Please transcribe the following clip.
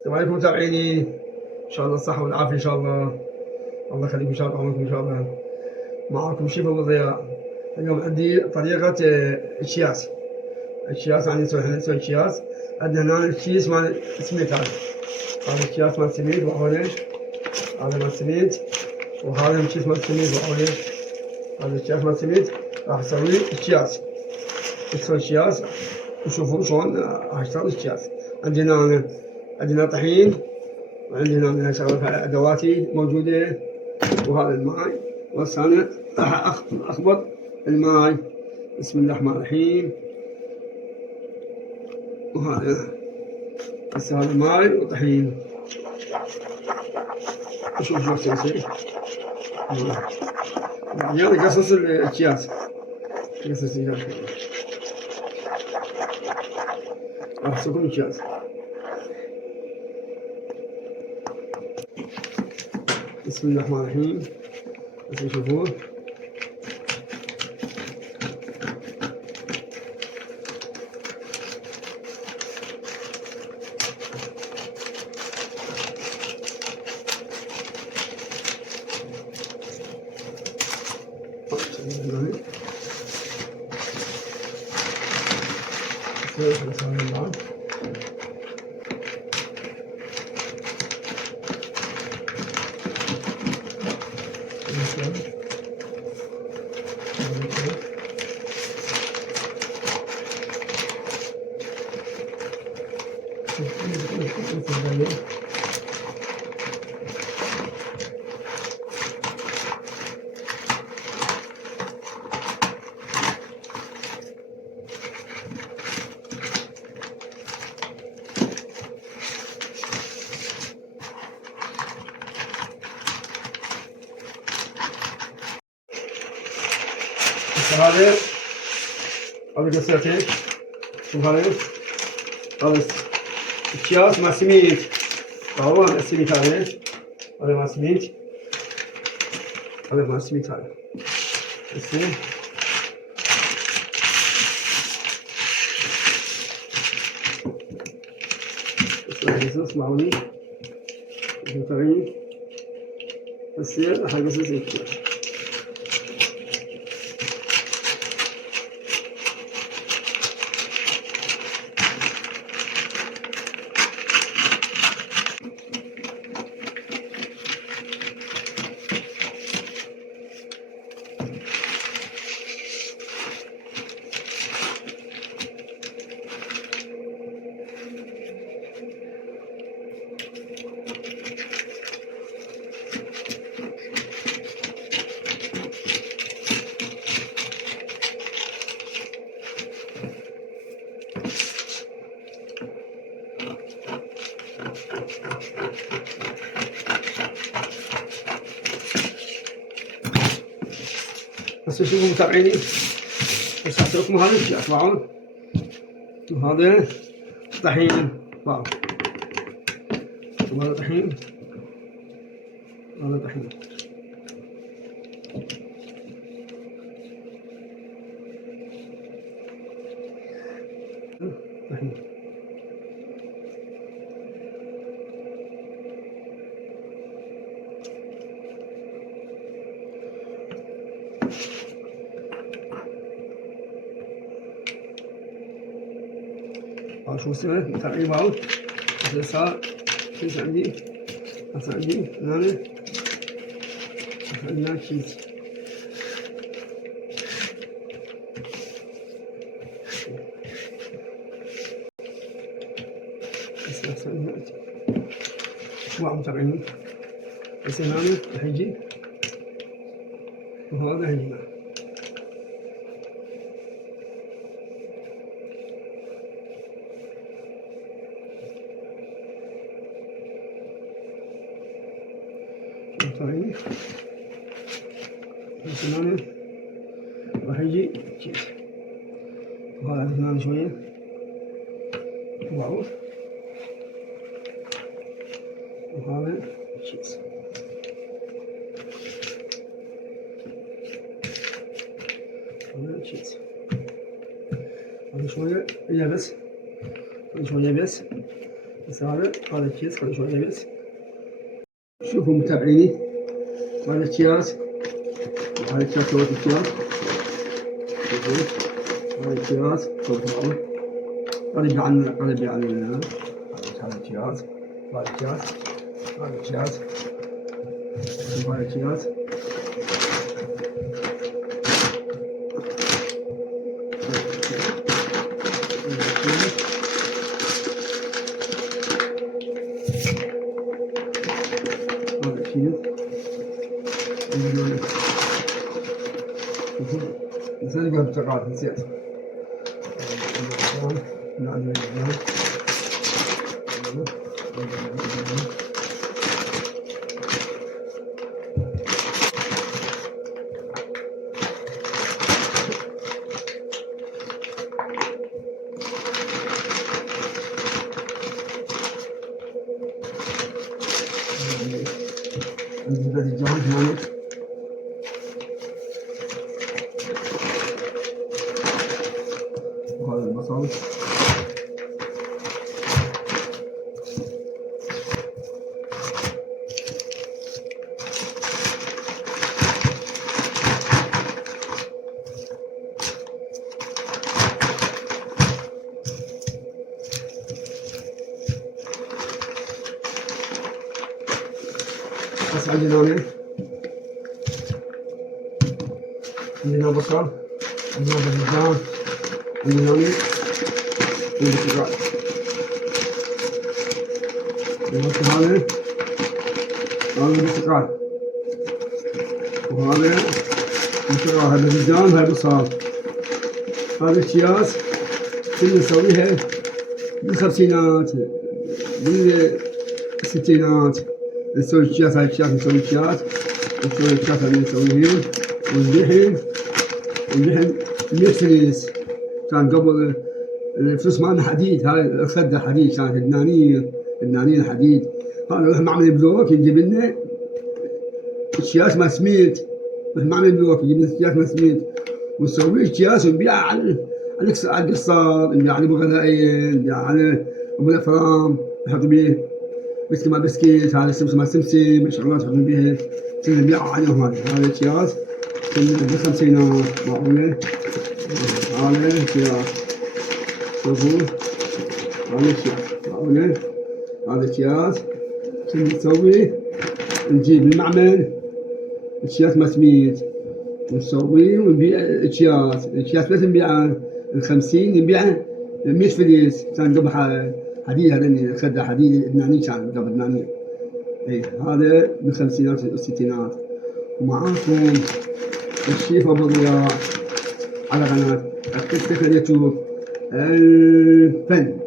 السلام عليكم متابعيني، ان شاء الله الصحة والعافية. ان شاء الله الله يخليكم ان شاء الله، عمركم ان شاء الله. معكم شيف ابو ضياء. اليوم عندي طريقة الشياس. الشياس يعني نسوي الشياس. عندنا هنا الشيس مال السميد. هذا الشياس مال السميد وهذا مال السميد، وهذا الشيس مال السميد وهذا هذا الشياس مال السميد. راح اسوي الشياس. نسوي الشياس وشوفوا شلون راح اشتغل الشياس. عندنا طحين، وعندنا من شغلة أدواتي موجودة، وهذا الماء. وهسه أنا راح أخبط الماء. بسم الله الرحمن الرحيم. وهذا هسه هذا ماء وطحين. شوف شو يصير. بعدين أقصص الأكياس. راح أسوي الأكياس. بسم الله الرحمن الرحيم. بس تشوفون هذا قصتين. وهذا الأكياس مع سميد. هو السميد هذا مع سميد. هذا مع سميد هذا. زين. اسمعوني متابعين. السير راح اقصص الأكياس. بس شوفوا متابعيني، بس أعطيكم هذا الشيء اسمعون. وهذا طحين. واو. وهذا طحين. هذا طحين. طحين. شو اسمه متابعين واو. صار شيز عندي. هسه عندي هنا عندنا شيز. هسه عندنا واو متابعين. هسه هنا راح يجي وهذا هنا. طيب بس هنا راح يجي شيز. وهذا هنا شوية. واو. وهذا شيز. هذا شيز. هذا شوية يابس. هذا شوية يابس. بس هذا الكيس خلي شوية بس. شوفوا متابعيني، هذا الكياس وهذا الكياس سويت الكياس. شوفوا هذا الكياس سويت الأول. هذا يبيع عن هذا الكياس، هذا الكياس، هذا الكياس، هذا الكياس. نسيت قبل التقاعد نسيت. نعم بالنسبة للجوانب هنا وهذا البصل. بس عندنا عندنا بصل، عندنا باذنجان، عندنا والبرتقال. نحط هذا البرتقال وهذا البرتقال، هذا باذنجان، هذا بصل. هذا الأكياس كنا نسويها بالخمسينات بالستينات. نسوي أكياس، هاي الأكياس نسوي أكياس، نسوي الأكياس هذي نسويهن ونلحن ميكسليس. كان قبل الفلوس مالنا حديد، هاي الخدة حديد، كانت لبنانية حديد. هذا نروح معمل بلوك يجيب لنا أكياس مسميت، نروح معمل بلوك يجيب لنا أكياس مسميت ونسوي أكياس ونبيعها على القصار، نبيع على أبو غذائية، نبيع على أبو الأفرام، نحط بيه مثل ما بسكيت، هذا سمسم شغلات نحط بيها كنا نبيعها عليهم. هذا أكياس كنا بالخمسينات معقولة. هذا أكياس شوفوا، هذا أكياس معقولة. هذا أكياس كنا نسوي، نجيب المعمل أكياس مسميت ونسويه ونبيع أكياس بس نبيعها ال50، نبيعها 100 فلس. كان قبل حديد، هذا خدة حديد لبناني، كان قبل لبناني. اي هذا بالخمسينات والستينات. ومعاكم الشيف أبو ضياء على قناة التيك اليوتيوب الفن.